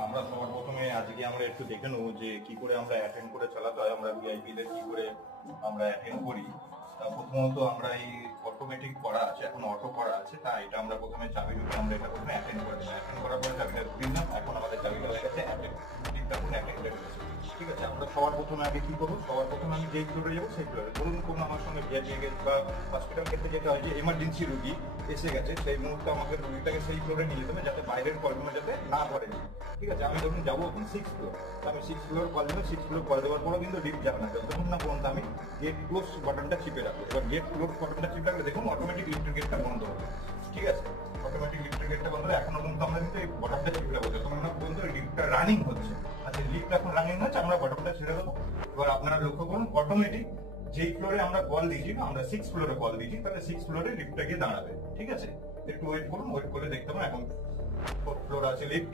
আমরা সবার প্রথমে আজকে আমরা একটু দেখে নেবো যে কি করে আমরা অ্যাটেন্ড করে চালাতে হয়, আমরা ভিআইপি দের কি করে আমরা অ্যাটেন্ড করি। প্রথমত আমরা এই অটোমেটিক করা আছে, এখন অটো করা আছে, তাই এটা আমরা প্রথমে চাবি ঢুকে আমরা এটা প্রথমে অ্যাটেন্ড করে দিলাম। অ্যাটেন্ড করার পরে চাবিটা দিলাম, এখন আমাদের চাবিটা হয়ে গেছে অ্যাটেন্ড, অ্যাটেন্ডেড হয়েছে। ঠিক আছে, আমরা সবার প্রথমে আগে কি করবো, সবার প্রথমে আমি যেই ফ্লোরে যাবো সেই ফ্লোরে, ধরুন কোনো আমার সঙ্গে ভিআইপি গেছে বা হসপিটাল ক্ষেত্রে যেটা হয় যে এমার্জেন্সি রুগী এসে গেছে, সেই মুহূর্তে আমাকে রুগীটাকে সেই ফ্লোরে নিয়ে যেতে হবে যাতে বাইরের কলগুলো যাতে না ধরে। ঠিক আছে, আমি ধরুন যাবো এখন 6th ফ্লোর, আমি 6th ফ্লোর কল দেবো। 6th ফ্লোর কল দেওয়ার পরও কিন্তু লিফট যাবে না যতক্ষণ না পর্যন্ত আমি গেট ক্লোজ বাটনটা চিপে রাখবো। এবার গেট ক্লোজ বাটনটা চিপে রাখলে দেখুন অটোমেটিক লিফটের গেটটা বন্ধ হবে। ঠিক আছে, অটোমেটিক লিফটের গেটটা বন্ধ হবে। এখনো পর্যন্ত আমরা কিন্তু এই বাটনটা চিপে রাখবো যতক্ষণ না পর্যন্ত লিফটটা রানিং হচ্ছে। আচ্ছা, লিফট এখন রানিং হচ্ছে, আমরা বাটনটা ছেড়ে দেবো। এবার আপনারা লক্ষ্য করুন অটোমেটিক যেই ফ্লোরে আমরা কল দিয়েছি, আমরা 6th ফ্লোরে কল দিয়েছি, তাহলে 6th ফ্লোরে লিফটটা গিয়ে দাঁড়াবে। ঠিক আছে, একটু ওয়েট করুন, ওয়েট করে দেখতে পাবেন এখন 4th ফ্লোর আছে লিফট।